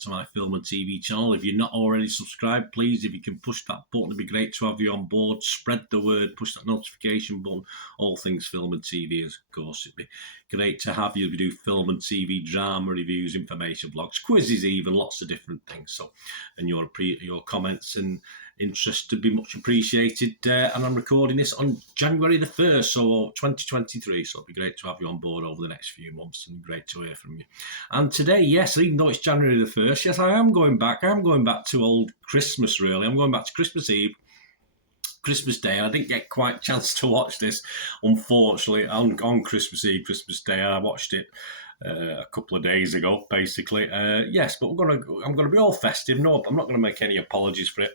to my film and TV channel. If you're not already subscribed, please, if you can push that button, it'd be great to have you on board. Spread the word, push that notification button, all things film and TV, of course. It'd be great to have you. We do film and TV drama reviews, information blogs, quizzes even, lots of different things. So, and your comments and interest to be much appreciated. And I'm recording this on January the 1st, so 2023. So it'll be great to have you on board over the next few months, and great to hear from you. And today, yes, even though it's January the 1st, yes, I am going back. I'm going back to old Christmas, really. I'm going back to Christmas Eve, Christmas Day, and I didn't get quite a chance to watch this, unfortunately, on Christmas Eve, Christmas Day. I watched it a couple of days ago, basically. Yes, but I'm going to be all festive. No, I'm not going to make any apologies for it.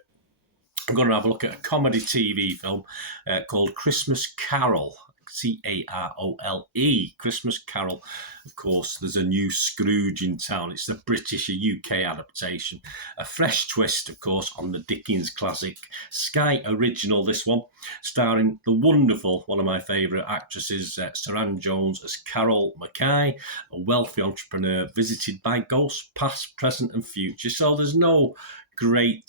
I'm going to have a look at a comedy TV film called Christmas Carole, Carole, Christmas Carole. Of course, there's a new Scrooge in town. It's the British, UK adaptation. A fresh twist, of course, on the Dickens classic. Sky original, this one, starring the wonderful, one of my favourite actresses, Suranne Jones as Carole Mackay, a wealthy entrepreneur visited by ghosts, past, present and future. So there's no great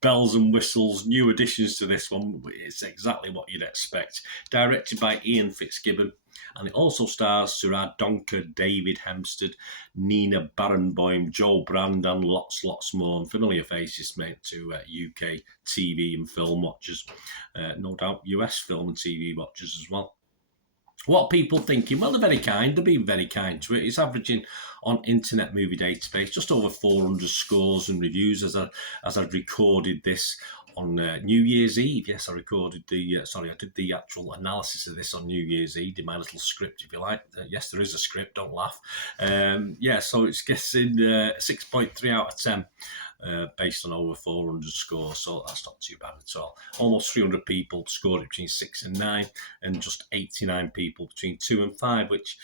bells and whistles, new additions to this one. It's exactly what you'd expect. Directed by Ian Fitzgibbon, and it also stars Suranne Donker, David Hempstead, Nina Barenboim, Joe Brand, and lots more. And familiar faces made to UK TV and film watchers. No doubt US film and TV watchers as well. What are people thinking? Well, they're very kind. They're being very kind to it. It's averaging on Internet Movie Database just over 400 scores and reviews as I've recorded this on New Year's Eve. Yes, I recorded I did the actual analysis of this on New Year's Eve, did my little script, if you like. Yes, there is a script, don't laugh. So it's getting 6.3 out of 10. Based on over 400 scores, so that's not too bad at all. Almost 300 people scored it between 6 and 9, and just 89 people between 2 and 5, which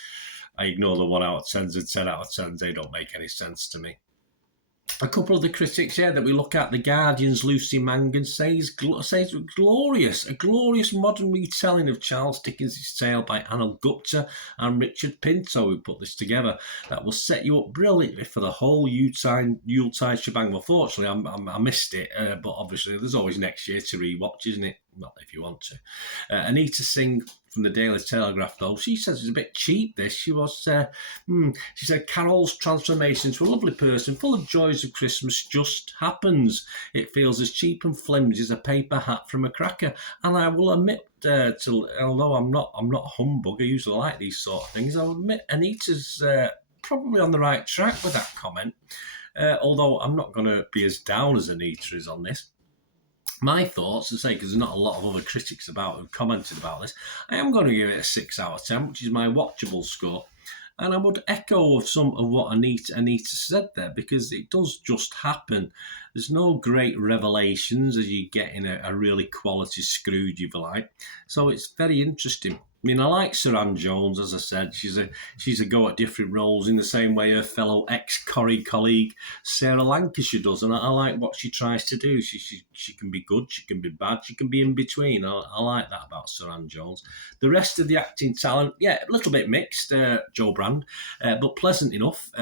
I ignore the 1 out of 10s and 10 out of 10s. They don't make any sense to me. A couple of the critics here that we look at, The Guardian's Lucy Mangan says a glorious modern retelling of Charles Dickens' tale by Anil Gupta and Richard Pinto, who put this together, that will set you up brilliantly for the whole Yuletide shebang. Well, fortunately, I missed it, but obviously there's always next year to rewatch, isn't it? Well, if you want to. Anita Singh from the Daily Telegraph, though, she says it's a bit cheap, this. She said, Carole's transformation into a lovely person full of joys of Christmas just happens. It feels as cheap and flimsy as a paper hat from a cracker. And I will admit, although I'm not a humbug, I usually like these sort of things, I'll admit Anita's probably on the right track with that comment. Although I'm not going to be as down as Anita is on this. My thoughts, because there's not a lot of other critics who've commented about this, I am going to give it a 6 out of 10, which is my watchable score. And I would echo some of what Anita said there, because it does just happen. There's no great revelations as you get in a really quality Scrooge, if you like. So it's very interesting. I mean, I like Suranne Jones, as I said. She's a go at different roles in the same way her fellow ex-Corrie colleague Sarah Lancashire does, and I like what she tries to do. She can be good, she can be bad, she can be in between. I like that about Suranne Jones. The rest of the acting talent, yeah, a little bit mixed. Joe Brand, but pleasant enough,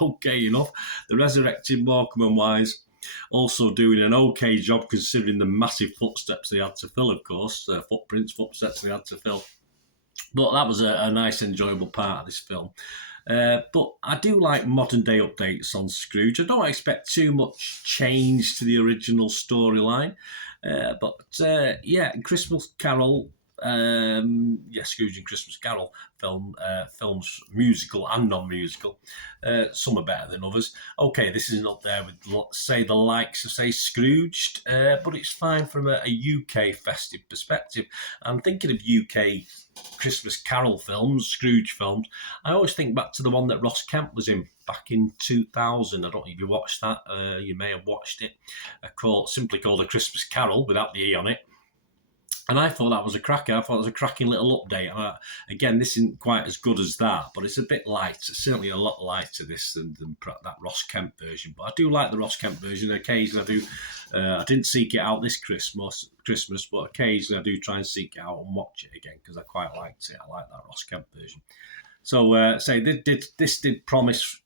okay enough. The resurrected Morecambe and Wise also doing an okay job considering the massive footsteps they had to fill, of course. Footsteps they had to fill. But that was a nice, enjoyable part of this film. But I do like modern-day updates on Scrooge. I don't expect too much change to the original storyline. Christmas Carole... Scrooge and Christmas Carole films, musical and non-musical. Some are better than others. Okay, this isn't up there with, say, the likes of, say, Scrooged, but it's fine from a UK festive perspective. I'm thinking of UK Christmas Carole films, Scrooge films. I always think back to the one that Ross Kemp was in back in 2000. I don't know if you watched that. You may have watched it. Simply called A Christmas Carole without the E on it. And I thought that was a cracker. I thought it was a cracking little update. Again, this isn't quite as good as that, but it's a bit light. It's certainly a lot lighter, this, than that Ross Kemp version. But I do like the Ross Kemp version. Occasionally I do. I didn't seek it out this Christmas, but occasionally I do try and seek it out and watch it again because I quite liked it. I like that Ross Kemp version. So, this did promise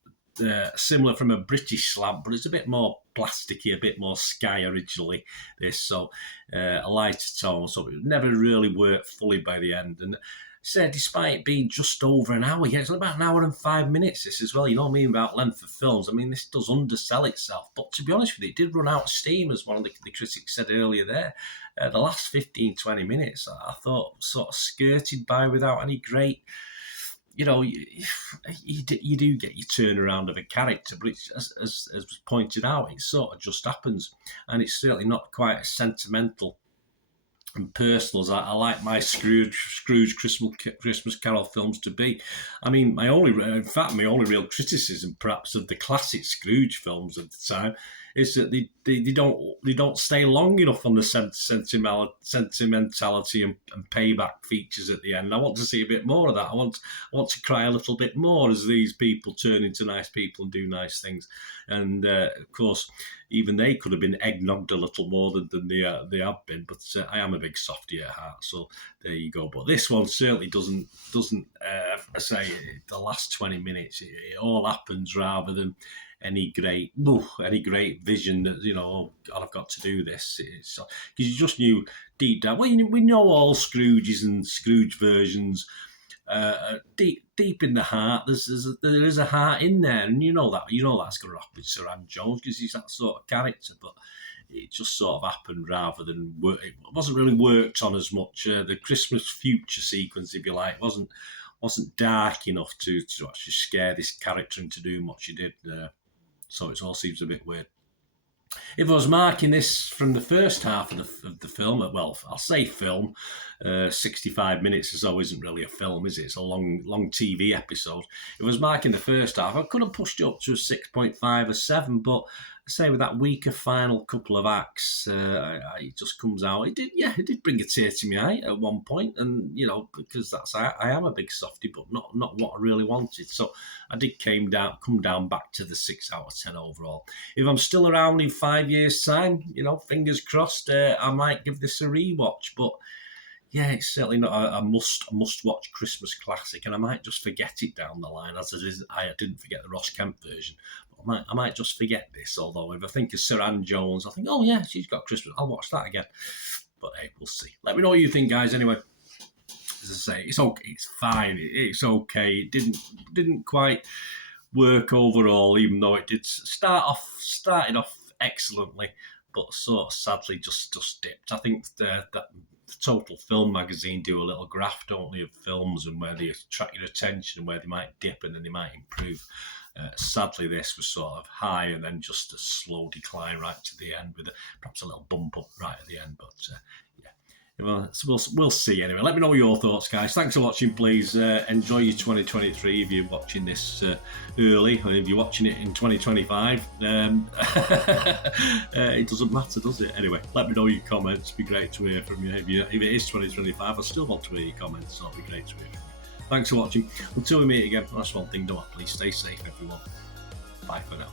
similar from a British slant, but it's a bit more plasticky, a bit more Sky originally. This, so a lighter tone, so it never really worked fully by the end. And so despite it being just over an hour, yeah, it's about an hour and 5 minutes. This as well, you know what I mean about length of films. I mean, this does undersell itself, but to be honest with you, it did run out of steam, as one of the critics said earlier there. The last 15-20 minutes, I thought, sort of skirted by without any great. You know, you do get your turnaround of a character, but it's, as was pointed out, it sort of just happens, and it's certainly not quite as sentimental and personal as I like my Scrooge Christmas Carol films to be. I mean, my only real criticism, perhaps, of the classic Scrooge films at the time is that they don't stay long enough on the sentimentality and payback features at the end. I want to see a bit more of that. I want to cry a little bit more as these people turn into nice people and do nice things. And of course, even they could have been eggnogged a little more than they have been. But I am a big softie at heart, so there you go. But this one certainly doesn't say the last 20 minutes. It all happens rather than any great vision that, you know, oh God, I've got to do this. Because you just knew deep down. Well, we know all Scrooges and Scrooge versions. Deep in the heart, there is a heart in there, and you know that's going to happen with Suranne Jones because he's that sort of character. But it just sort of happened rather than it wasn't really worked on as much. The Christmas future sequence, if you like, wasn't dark enough to actually scare this character into doing what she did. So it all seems a bit weird. If I was marking this from the first half of the film, well, I'll say film, 65 minutes or so isn't really a film, is it? It's a long TV episode. If I was marking the first half, I could have pushed it up to a 6.5 or 7, but I say with that weaker final couple of acts, it just comes out. It did bring a tear to my eye at one point, and you know, because I am a big softie, but not what I really wanted. So I did come down back to the 6 out of 10 overall. If I'm still around in 5 years' time, you know, fingers crossed, I might give this a rewatch. But yeah, it's certainly not a must-watch Christmas classic, and I might just forget it down the line, as it is. I didn't forget the Ross Kemp version. I might just forget this, although if I think of Suranne Jones, I think, oh yeah, she's got Christmas, I'll watch that again. But hey, we'll see. Let me know what you think, guys, anyway. As I say, it's okay, it's fine, it's okay. It didn't quite work overall, even though it did started off excellently, but sort of sadly just dipped. I think that the Total Film magazine do a little graph, don't they, of films and where they attract your attention and where they might dip and then they might improve. Sadly, this was sort of high and then just a slow decline right to the end with perhaps a little bump up right at the end. But yeah, well, so we'll see anyway. Let me know your thoughts, guys. Thanks for watching. Please enjoy your 2023 if you're watching this early, or if you're watching it in 2025. It doesn't matter, does it? Anyway, let me know your comments. It'd be great to hear from you. If it is 2025, I still want to hear your comments, so it'd be great to hear from you. Thanks for watching. Until we meet again, that's one thing, don't I? Please stay safe, everyone. Bye for now.